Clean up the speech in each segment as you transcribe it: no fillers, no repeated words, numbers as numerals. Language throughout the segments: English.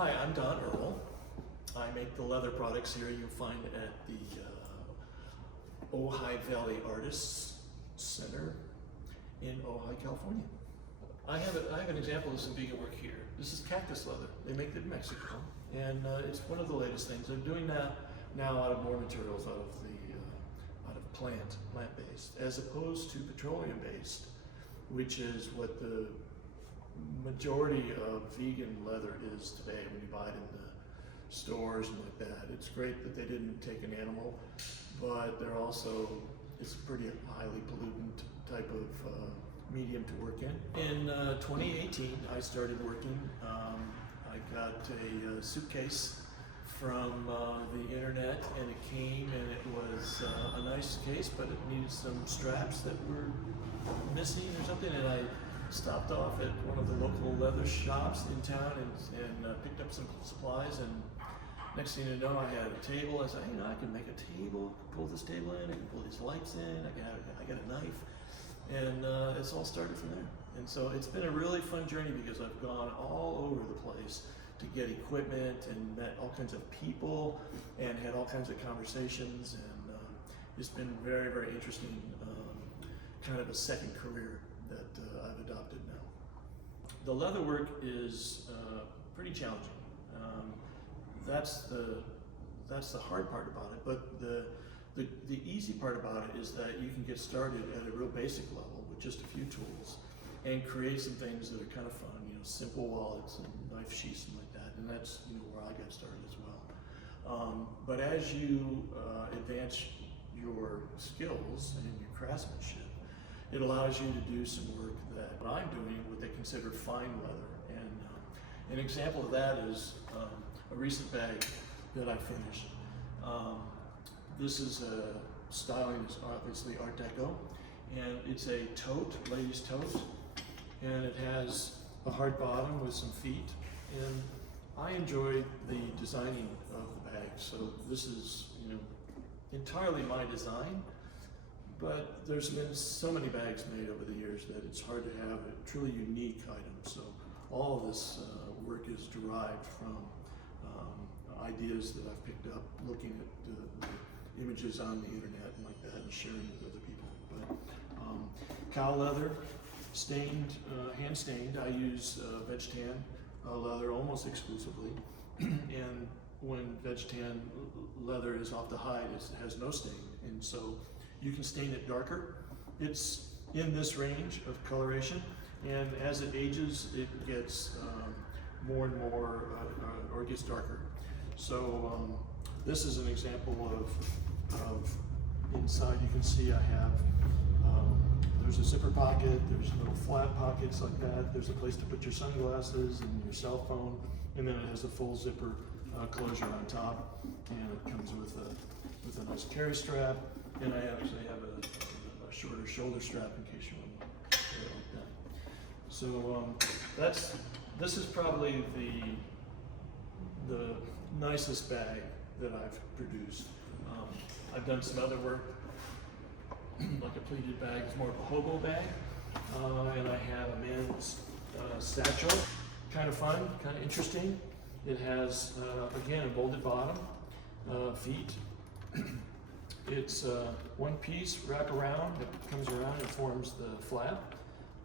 Hi, I'm Don Earl. I make the leather products here you'll find at the Ojai Valley Artists Center in Ojai, California. I have an example of some vegan work here. This is cactus leather. They make it in Mexico, and it's one of the latest things. I'm doing that now out of more materials out of plant-based, as opposed to petroleum-based, which is what the majority of vegan leather is today when you buy it in the stores and like that. It's great that they didn't take an animal, but it's a pretty highly pollutant type of medium to work in. In 2018, I started working. I got a suitcase from the internet, and it came, and it was a nice case, but it needed some straps that were missing or something, and I stopped off at one of the local leather shops in town and picked up some supplies, and next thing you know, I had a table. I said, hey, I can make a table, pull this table in, I can pull these lights in, I got a knife, and it's all started from there. And so it's been a really fun journey because I've gone all over the place to get equipment and met all kinds of people and had all kinds of conversations, and it's been very, very interesting, kind of a second career that I've adopted now. The leather work is pretty challenging. That's the hard part about it, but the easy part about it is that you can get started at a real basic level with just a few tools and create some things that are kind of fun, simple wallets and knife sheaths and like that, and that's where I got started as well. But as you advance your skills and your craftsmanship, it allows you to do some work that I'm doing, what they consider fine leather. And an example of that is a recent bag that I finished. This is styling is obviously Art Deco, and it's a tote, ladies' tote, and it has a hard bottom with some feet. And I enjoyed the designing of the bag, so this is entirely my design. But there's been so many bags made over the years that it's hard to have a truly unique item. So all of this work is derived from ideas that I've picked up looking at the images on the internet and like that, and sharing with other people. But cow leather, stained, hand stained. I use veg tan leather almost exclusively, and when veg tan leather is off the hide, it has no stain, and so you can stain it darker. It's in this range of coloration, and as it ages, it gets more and more, or it gets darker. So this is an example of inside. You can see I have, there's a zipper pocket, there's little flat pockets like that, there's a place to put your sunglasses and your cell phone, and then it has a full zipper closure on top, and it comes with a nice carry strap. And I actually have a shorter shoulder strap in case you want to wear it like that. So this is probably the nicest bag that I've produced. I've done some other work, like a pleated bag. It's more of a hobo bag, and I have a man's satchel. Kind of fun, kind of interesting. It has again a bolded bottom, feet. It's one piece wrap around that comes around and forms the flap,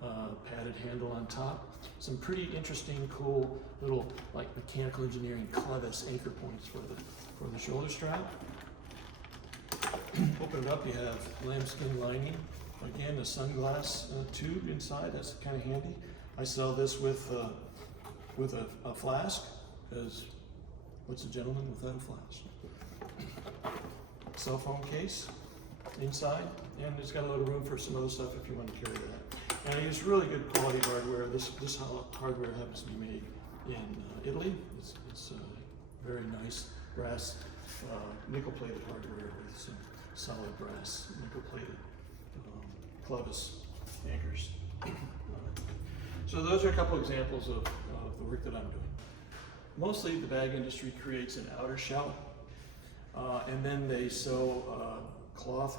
padded handle on top. Some pretty interesting, cool little like mechanical engineering clevis anchor points for the shoulder strap. Open it up, you have lambskin lining. Again, a sunglass tube inside. That's kind of handy. I sell this with a flask, because what's a gentleman without a flask? Cell phone case inside, and it's got a little room for some other stuff if you want to carry that. And I use really good quality hardware. This hardware happens to be made in Italy. It's very nice brass nickel-plated hardware with some solid brass nickel-plated clevis anchors. So those are a couple examples of the work that I'm doing. Mostly the bag industry creates an outer shell, and then they sew a cloth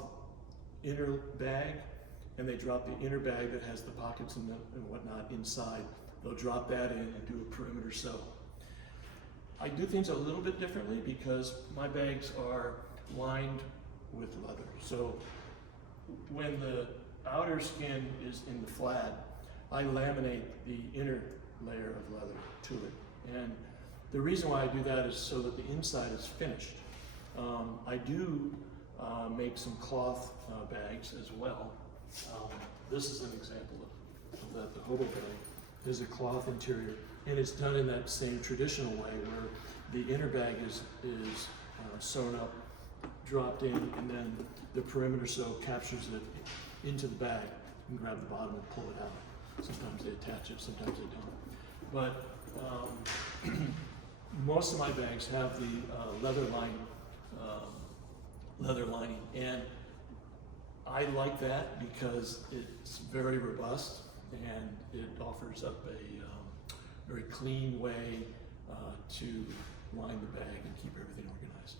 inner bag, and they drop the inner bag that has the pockets and whatnot inside. They'll drop that in and do a perimeter sew. I do things a little bit differently because my bags are lined with leather. So when the outer skin is in the flat, I laminate the inner layer of leather to it. And the reason why I do that is so that the inside is finished. I do make some cloth bags as well. This is an example of that. The hobo bag is a cloth interior, and it's done in that same traditional way where the inner bag is sewn up, dropped in, and then the perimeter sew captures it into the bag. You can grab the bottom and pull it out. Sometimes they attach it, sometimes they don't. But most of my bags have the leather lining, and I like that because it's very robust and it offers up a very clean way to line the bag and keep everything organized.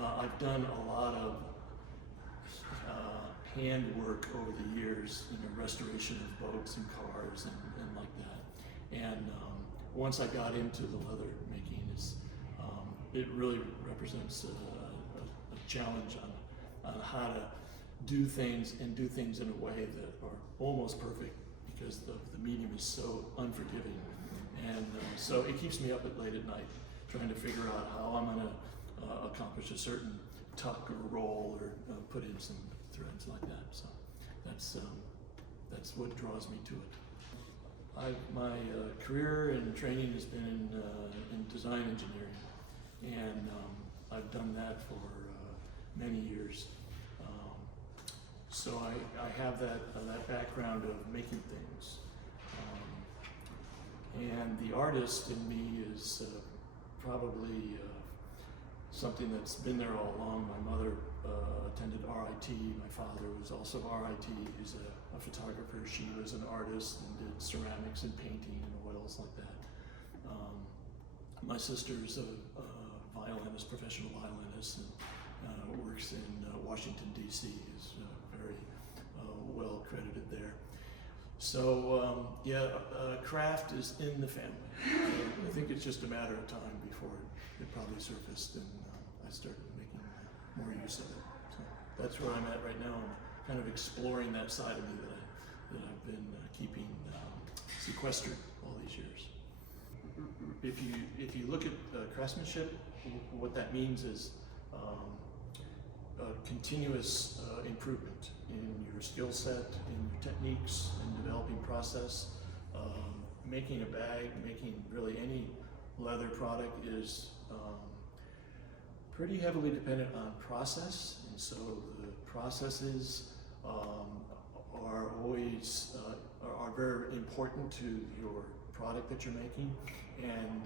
I've done a lot of handwork over the years, restoration of boats and cars and like that. And once I got into the leather making, it really represents a challenge on how to do things and do things in a way that are almost perfect because the medium is so unforgiving. And so it keeps me up late at night trying to figure out how I'm going to accomplish a certain tuck or roll or put in some threads like that. So that's what draws me to it. My career and training has been in design engineering, and I've done that for many years. So I have that background of making things. And the artist in me is probably something that's been there all along. My mother attended RIT. My father was also RIT. He's a photographer. She was an artist and did ceramics and painting and oils like that. My sister's a violinist, professional violinist, and works in Washington, D.C. Is very well credited there. So craft is in the family. I think it's just a matter of time before it probably surfaced and I started making more use of it. So that's where I'm at right now. I'm kind of exploring that side of me that I've been keeping sequestered all these years. If you look at craftsmanship, what that means is continuous improvement in your skill set, in your techniques, in developing process. Making a bag, making really any leather product is pretty heavily dependent on process, and so the processes are always are very important to your product that you're making, and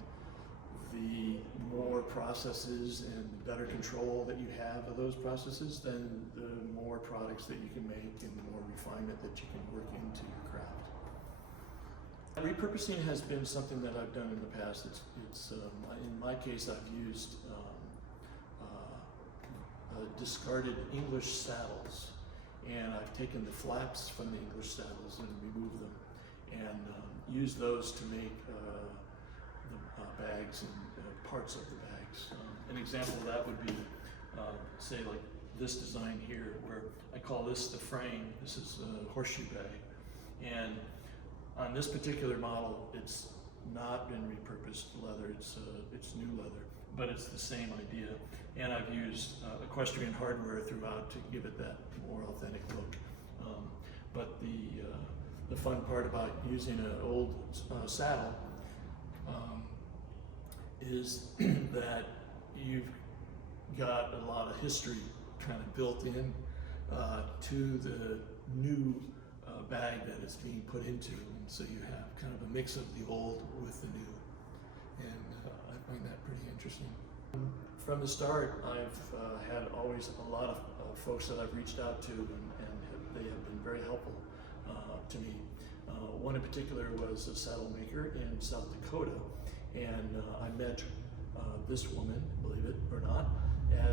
the more processes and the better control that you have of those processes, then the more products that you can make and the more refinement that you can work into your craft. Repurposing has been something that I've done in the past. It's in my case, I've used discarded English saddles, and I've taken the flaps from the English saddles and removed them, and used those to make the bags and parts of the bags. An example of that would be, say, like this design here, where I call this the frame. This is a horseshoe bag, and on this particular model, it's not been repurposed leather. It's new leather, but it's the same idea. And I've used equestrian hardware throughout to give it that more authentic look. But the fun part about using an old saddle is that you've got a lot of history kind of built in to the new bag that it's being put into, and so you have kind of a mix of the old with the new, and I find that pretty interesting. From the start, I've had always a lot of folks that I've reached out to, and they have been very helpful to me. One in particular was a saddle maker in South Dakota, and I met this woman, believe it or not,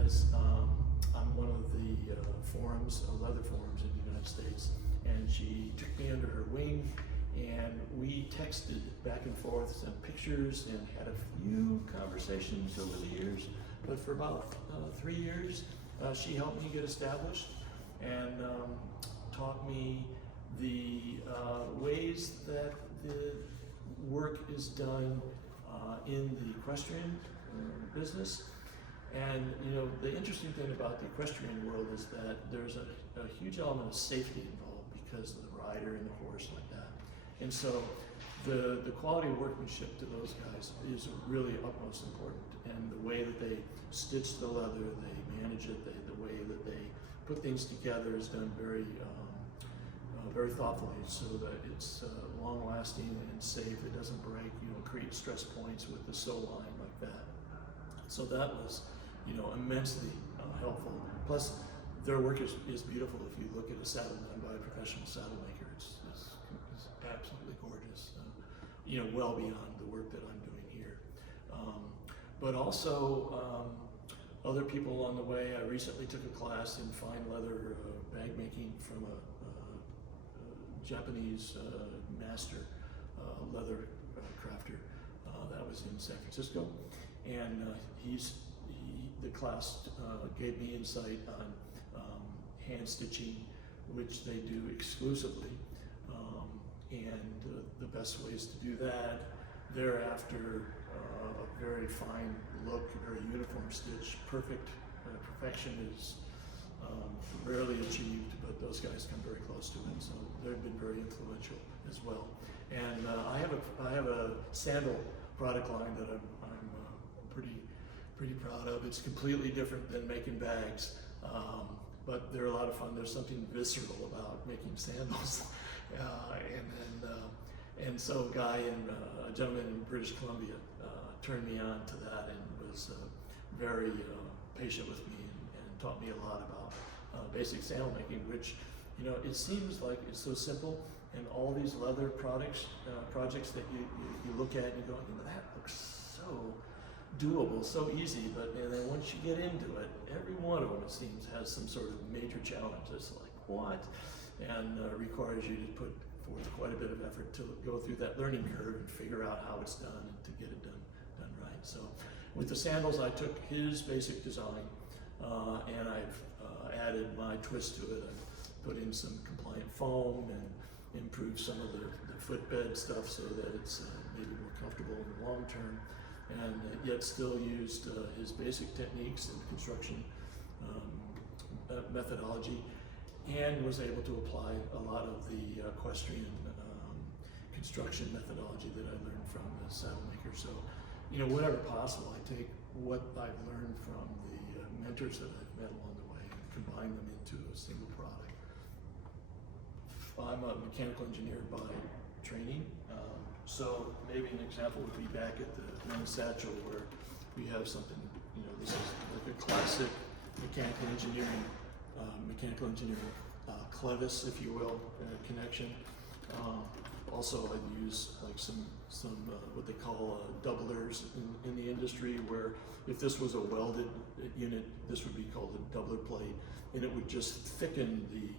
as on one of the forums, leather forums in the United States, and she took me under her wing and we texted back and forth, sent pictures, and had a few conversations over the years. But for about 3 years, she helped me get established and taught me the ways that the work is done in the equestrian business. And you know, the interesting thing about the equestrian world is that there's a huge element of safety involved because of the rider and the horse like that. And so the quality of workmanship to those guys is really utmost important. And the way that they stitch the leather, they manage it, the way that they put things together is done very very thoughtfully, so that it's long lasting and safe. It doesn't break, you know, create stress points with the sew line like that. So that was, you know, immensely helpful. Plus, their work is beautiful. If you look at a saddle done by a professional saddle maker, it's absolutely gorgeous. You know, well beyond the work that I'm doing here. But also, other people along the way. I recently took a class in fine leather bag making from a Japanese master leather crafter that was in San Francisco, and the class gave me insight on hand stitching, which they do exclusively, and the best ways to do that. Thereafter, a very fine look, very uniform stitch, perfection is rarely achieved, but those guys come very close to it, so they've been very influential as well. And I have a sandal product line that I'm pretty proud of. It's completely different than making bags, but they're a lot of fun. There's something visceral about making sandals, and so a gentleman in British Columbia turned me on to that and was very patient with me and taught me a lot about basic sandal making, which, you know, it seems like it's so simple, and all these leather projects that you look at and you go, you know, that looks so doable, so easy, but and then once you get into it, every one of them, it seems, has some sort of major challenge. It's like, what? And requires you to put forth quite a bit of effort to go through that learning curve and figure out how it's done and to get it done right. So with the sandals, I took his basic design and I've added my twist to it. I've put in some compliant foam and improved some of the footbed stuff so that it's maybe more comfortable in the long term, and yet still used his basic techniques and construction methodology, and was able to apply a lot of the equestrian construction methodology that I learned from the saddle maker. So, you know, whenever possible, I take what I've learned from the mentors that I've met along the way and combine them into a single product. I'm a mechanical engineer by training, so maybe an example would be back at the men's satchel, where we have something, you know, this is like a classic mechanical engineering clevis, if you will, connection. Also, I use like some what they call doublers in the industry, where if this was a welded unit, this would be called a doubler plate, and it would just thicken the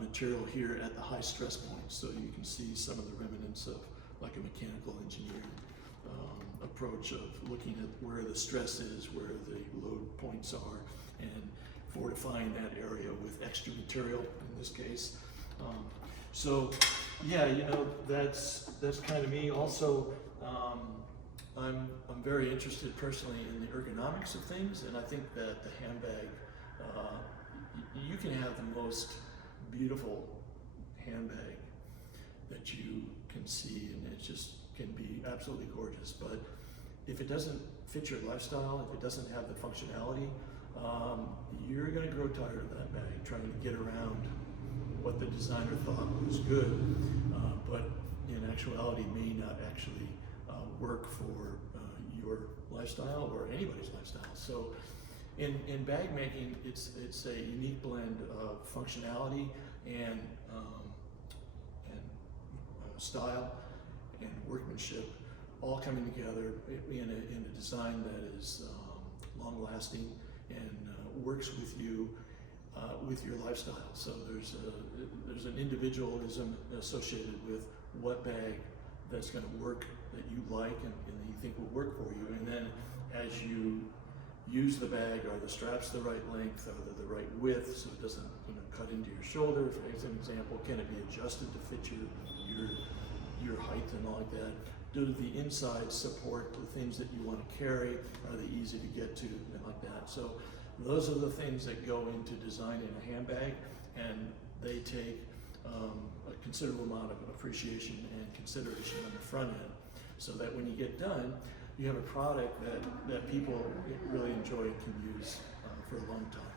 material here at the high stress points, so you can see some of the remnants of like a mechanical engineering approach of looking at where the stress is, where the load points are, and fortifying that area with extra material in this case. So yeah, you know, that's kind of me. Also, I'm very interested personally in the ergonomics of things, and I think that the handbag, you can have the most beautiful handbag that you can see, and it just can be absolutely gorgeous. But if it doesn't fit your lifestyle, if it doesn't have the functionality, you're going to grow tired of that bag trying to get around what the designer thought was good, but in actuality may not actually work for your lifestyle or anybody's lifestyle. So in bag making, it's a unique blend of functionality and style and workmanship, all coming together in a design that is long-lasting and works with you with your lifestyle. So there's an individualism associated with what bag that's going to work, that you like and that you think will work for you. And then as you use the bag, are the straps the right length, are they the right width so it doesn't cut into your shoulder, for as an example? Can it be adjusted to fit your height and all like that? Do the insides support the things that you want to carry? Are they easy to get to and like that? So those are the things that go into designing a handbag, and they take a considerable amount of appreciation and consideration on the front end, so that when you get done, you have a product that people really enjoy and can use for a long time.